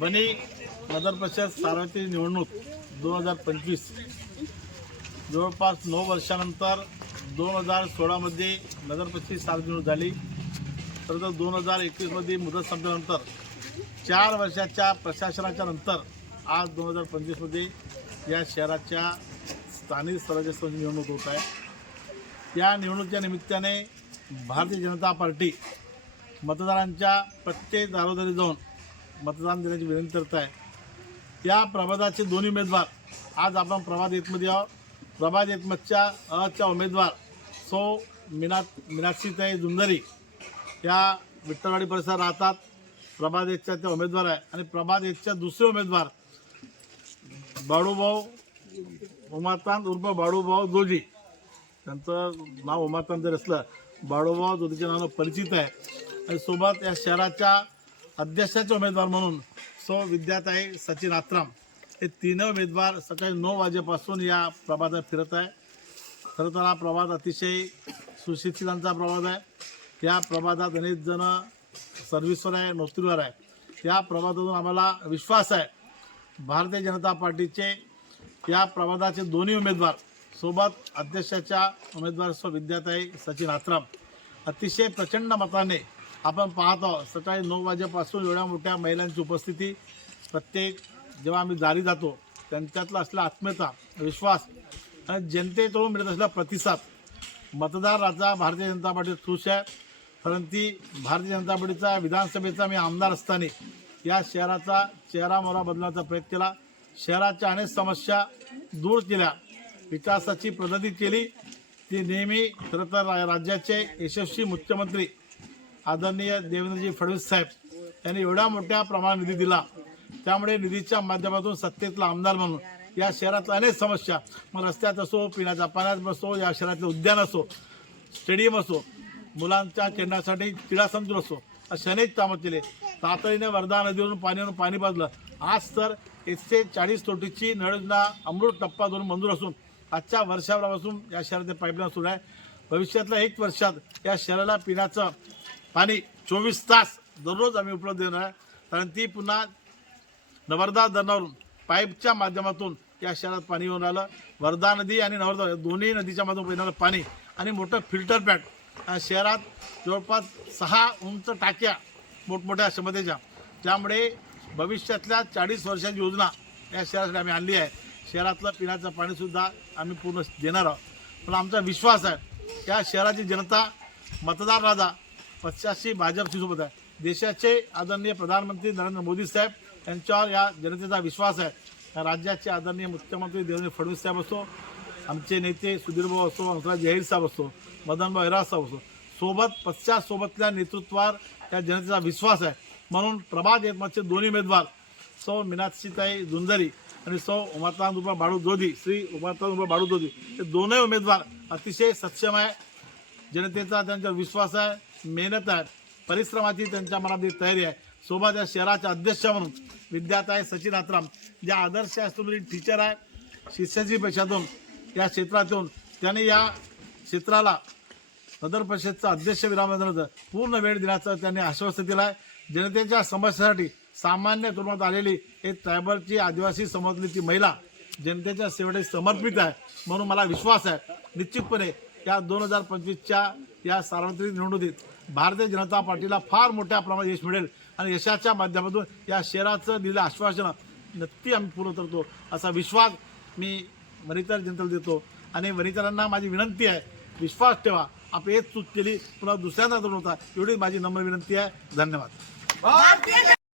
बनी नगर परिषद सार्वत्रिक निवडणूक दोन हजार पंचवीस. जवळपास नऊ वर्षानंतर दोन हजार सोळामध्ये नगर परिषद सार्वत्रिक निवडणूक झाली. तर दोन हजार एकवीसमध्ये मुदत संपल्यानंतर चार वर्षाच्या प्रशासनाच्या नंतर आज दोन हजार पंचवीसमध्ये या शहराच्या स्थानिक स्वराज्य संस्थेची निवडणूक होत आहे. या निवडणुकीच्या निमित्ताने भारतीय जनता पार्टी मतदारांच्या प्रत्येक दारोदारी जाऊन मतदान देण्याची विनंती करत आहे. या प्रभादाचे दोन्ही उमेदवार आज आपण प्रभाद एकमध्ये आहोत. प्रभात एकमतच्या अच्या उमेदवार सो मीना मीनाक्षीताई जुंदरी या विठ्ठलवाडी परिसरात राहतात. प्रभाद एकच्या त्या उमेदवार आहे. आणि प्रभाद एकच्या दुसरे उमेदवार बाळूभाऊ उमाकांत उर्फ बाळूभाऊ जोजी. त्यांचं नाव उमाकांत जर असलं बाळूभाऊ जोजीच्या नावानं परिचित आहे. आणि सोबत या शहराच्या अध्यक्षाचे उमेदवार म्हणून सो विद्याताई सचिन आत्राम. हे तीनही उमेदवार सकाळी नऊ वाजेपासून या प्रभातात फिरत आहे. खरं तर हा प्रभात अतिशय सुशिक्षितांचा प्रभात आहे. या प्रभातात अनेक जण सर्व्हिसवर आहे नोकरीवर आहे. या प्रभातातून आम्हाला विश्वास आहे. भारतीय जनता पार्टीचे या प्रभाताचे दोन्ही उमेदवार सोबत अध्यक्षाच्या उमेदवार स्व विद्याताई सचिन आत्राम. अतिशय प्रचंड मताने आपण पाहतो सकाळी नऊ वाजेपासून एवढ्या मोठ्या महिलांची उपस्थिती. प्रत्येक जेव्हा आम्ही जारी जातो त्यांच्यातला असला आत्मीयता विश्वास आणि जनतेकडून मिळत असलेला प्रतिसाद. मतदार राजा भारतीय जनता पार्टी खुश आहे परंतु भारतीय जनता पार्टीचा विधानसभेचा मी आमदार असताना या शहराचा चेहरा मोहरा बदलण्याचा प्रयत्न केला. शहराच्या अनेक समस्या दूर केल्या. विकासाची प्रगती केली. ती नेहमी खरं तर रा- राज्याचे यशस्वी मुख्यमंत्री आदरणीय देवेंद्रजी फडणवीस साहेब यांनी एवढ्या मोठ्या प्रमाणात निधी दिला. त्यामुळे निधीच्या माध्यमातून सत्तेतला आमदार म्हणून या शहरातल्या अनेक समस्या मग रस्त्यात असो पिण्याच्या पाण्यात असो या शहरातलं उद्यान असो स्टेडियम असो मुलांच्या खेळण्यासाठी क्रीडा संकुल असो असे अनेक कामं केले. तातडीने वर्धा नदीवरून पाणीवरून पाणी पाजलं. आज तर एकशे चाळीस कोटीची नळ अमृत टप्पा धरून मंजूर असून आजच्या वर्षाभरापासून या शहरातील पाईपलाईन सुरू आहे. भविष्यातल्या एक वर्षात या शहराला पिण्याचं पाणी चोवीस तास दररोज आम्ही उपलब्ध देणार आहे. कारण ती पुन्हा नवर्धा धरणावरून पाईपच्या माध्यमातून या शहरात पाणी येऊन राहिलं. वर्धा नदी आणि नवर्धा दोन्ही नदीच्या माध्यमातून येणारं पाणी आणि मोठं फिल्टर पॅट शहरात जवळपास सहा उंच टाक्या मोठमोठ्या क्षमतेच्या. त्यामुळे भविष्यातल्या चाळीस वर्षाची योजना या शहरासाठी आम्ही आणली आहे. शहरातलं पिण्याचं पाणीसुद्धा आम्ही पूर्ण देणार आहोत. पण आमचा विश्वास आहे या शहराची जनता मतदार राजा पक्षाशी भाजपशी सोबत आहे. देशाचे आदरणीय प्रधानमंत्री नरेंद्र मोदी साहेब यांच्यावर या जनतेचा विश्वास आहे. राज्याचे आदरणीय मुख्यमंत्री देवेंद्र फडणवीस साहेब असो आमचे नेते सुधीरभाऊ असो हंसराज जहीर साहेब असो मदनभाऊ हिराज साहेब असो सोबत पश्चासोबतल्या नेतृत्वावर या जनतेचा विश्वास आहे. म्हणून प्रभात एकमतचे दोन्ही उमेदवार सौ मीनाक्षीताई जुंजरी आणि सौ उमाकांत उभा बाळू जोधी श्री उमाकांत रुपा बाळू जोधी हे दोनही उमेदवार अतिशय सक्षम आहे. जनतेचा त्यांच्यावर विश्वास आहे मेहनत आहे परिश्रमाची त्यांच्या मनामध्ये तयारी आहे. सोबत या शहराच्या अध्यक्ष म्हणून विद्याताई सचिन आत्राम ज्या आदर्श असलेली टीचर आहे शिष्याची पेशातून या क्षेत्रातून त्यांनी या क्षेत्राला नगर परिषदचा अध्यक्ष विरामचंद्र पूर्ण वेळ देण्याचं त्यांनी आश्वासन दिलं आहे. जनतेच्या समस्येसाठी सामान्य कुटुंबात आलेली एक ट्रायबलची आदिवासी समाजातली ती महिला जनतेच्या सेवेसाठी समर्पित आहे म्हणून मला विश्वास आहे. निश्चितपणे या दोन हजार पंचवीसच्या या सार्वत्रिक निवडणुकीत भारतीय जनता पार्टीला फार मोठ्या प्रमाणात यश मिळेल. आणि यशाच्या माध्यमातून या शहराचं दिलं आश्वासनं नक्की आम्ही पूर्ण करतो असा विश्वास मी वनितर जनतेला देतो. आणि वनितरांना माझी विनंती आहे विश्वास ठेवा. आपण एक चूक केली पुन्हा दुसऱ्यांदा होता एवढी माझी नम्र विनंती आहे. धन्यवाद.